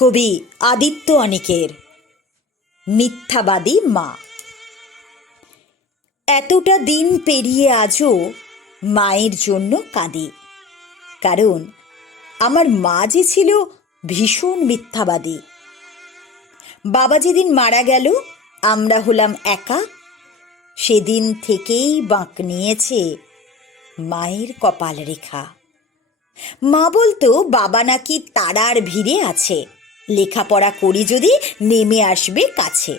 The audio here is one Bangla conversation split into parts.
কবি আদিত্য অনিকের মিথ্যাবাদী মা। এতটা দিন পেরিয়ে আজও মায়ের জন্য কাঁদি। কারণ আমার মা যে ছিল ভীষণ মিথ্যাবাদী। বাবা যেদিন মারা গেল, আমরা হলাম একা। সেদিন থেকেই বাঁক নিয়েছে মায়ের কপাল রেখা মা বলতো, বাবা নাকি তারার ভিড়ে আছে। লেখাপড়া করি যদি নেমে আসবে কাছে।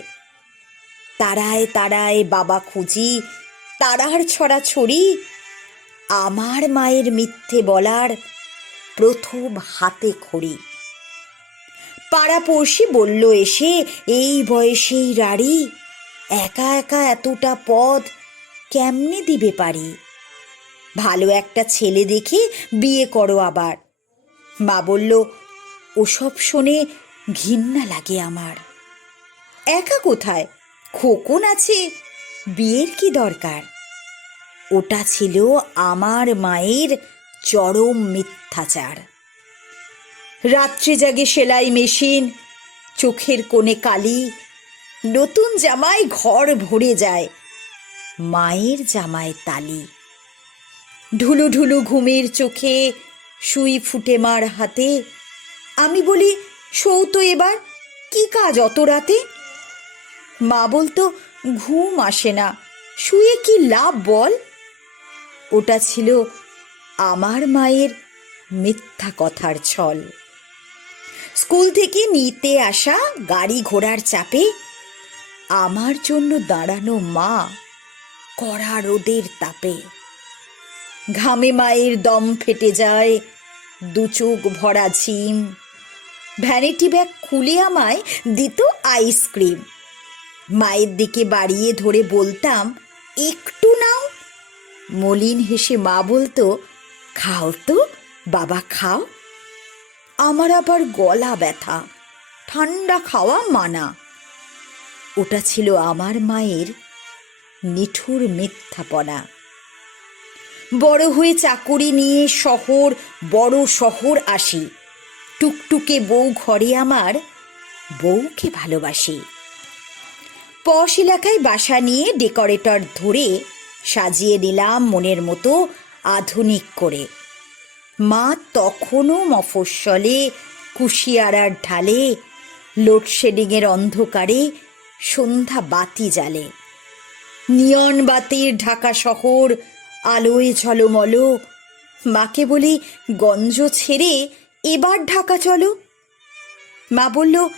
তারায় তারায় বাবা খুঁজি, তারার ছড়া ছড়ি আমার মায়ের মিথ্যে বলার প্রথম হাতে খড়ি। পাড়াপড়শি বলল এসে, এই বয়সেই রাড়ি, একা একা এতটা পদ কেমনে দিবে পারি? ভালো একটা ছেলে দেখে বিয়ে করো আবার। মা বলল ওসব শুনে ঘৃণা লাগে আমার। একা কোথায়? খোকন আছে, বিয়ের কি দরকার? ওটা ছিল আমার মায়ের চরম মিথ্যাচার। রাত্রে জাগে সেলাই মেশিন, চোখের কোণে কালি, নতুন জামায় ঘর ভরে যায়, মায়ের জামায় তালি। ঢুলু ঢুলু ঘুমের চোখে সুই ফুটে মার হাতে আমি বলি সৌতো এবার, কি কাজ অত রাতে? মা বলতো, ঘুম আসে না, শুয়ে কি লাভ বল? ওটা ছিল আমার মায়ের মিথ্যা কথার ছল। স্কুল থেকে নিতে আসা গাড়ি ঘোড়ার চাপে আমার জন্য দাঁড়ানো মা কড়া রোদের তাপে। ঘামে মায়ের দম ফেটে যায়, দু চোখ ভরা ঝিম ভ্যানিটি ব্যাগ খুলে আমায় দিত আইসক্রিম। মায়ের দিকে বাড়িয়ে ধরে বলতাম, একটু নাও। মলিন হেসে মা বলতো, খাও তো, বাবা, খাও। আমার আবার গলা ব্যথা, ঠান্ডা খাওয়া মানা। ওটা ছিল আমার মায়ের নিঠুর মিথ্যাপনা। বড় হয়ে চাকুরি নিয়ে শহর, বড় শহর আসি। টুকটুকে বউ ঘরে আমার, বউকে ভালোবাসি। পশ এলাকায় বাসা নিয়ে ডেকোরেটর ধরে সাজিয়ে নিলাম মনের মতো আধুনিক করে। মা তখনও মফস্বলে, কুশিয়ারার ঢালে, লোডশেডিংয়ের অন্ধকারে সন্ধ্যা বাতি জ্বালে। নিয়ন বাতির ঢাকা শহর আলোয় ঝলমল। মাকে বলি, গঞ্জ ছেড়ে এবার ঢাকা চলো। মা বলল,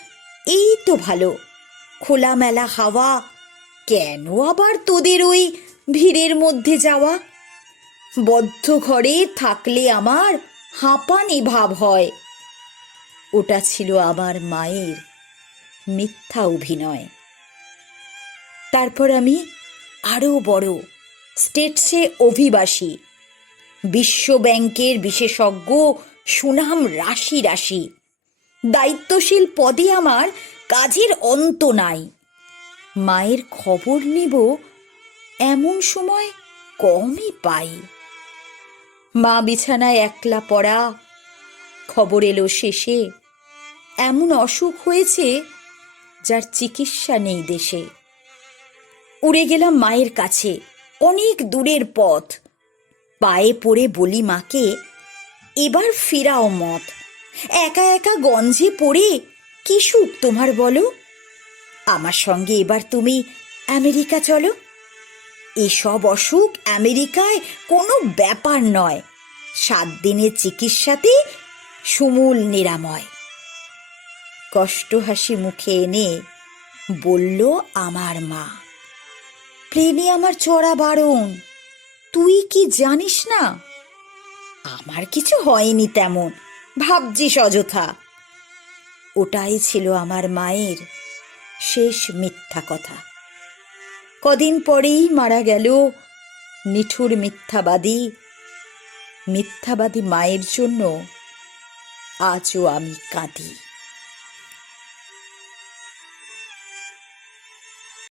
এই তো ভালো। খোলামেলা হাওয়া, কেন আবার তোদের ওই ভিড়ের মধ্যে যাওয়া? বদ্ধ ঘরে থাকলে আমার হাঁপানি ভাব হয়। ওটা ছিল আমার মায়ের মিথ্যা অভিনয়। তারপর আমি আরও বড়, স্টেটসে অভিবাসী, বিশ্ব ব্যাংকের বিশেষজ্ঞ সুনাম রাশি রাশি। দায়িত্বশীল পদে আমার কাজের অন্ত নাই। মায়ের খবর নেব এমন সময় কমই পাই। মা বিছানায় একলা পড়া, খবর এলো শেষে। এমন অসুখ হয়েছে যার চিকিৎসা নেই দেশে। উড়ে গেলাম মায়ের কাছে, অনেক দূরের পথ। পায়ে পড়ে বলি মাকে এবার ফিরাও মত একা একা গঞ্জে পড়ে কি সুখ তোমার বলো? আমার সঙ্গে এবার তুমি আমেরিকা চলো। এসব অসুখ আমেরিকায় কোনো ব্যাপার নয়। সাত দিনের চিকিৎসাতে সুমূল নিরাময়। কষ্ট হাসি মুখে এনে বলল আমার মা প্লেনে আমার চড়া বারণ। তুই কি জানিস না? আমার কিছু হয়নি তেমন। ভাবছিস অযথা ওটাই ছিল আমার মায়ের শেষ মিথ্যা কথা। কদিন পরেই মারা গেল নিঠুর মিথ্যাবাদী। মিথ্যাবাদী মায়ের জন্য আজও আমি কাঁদি।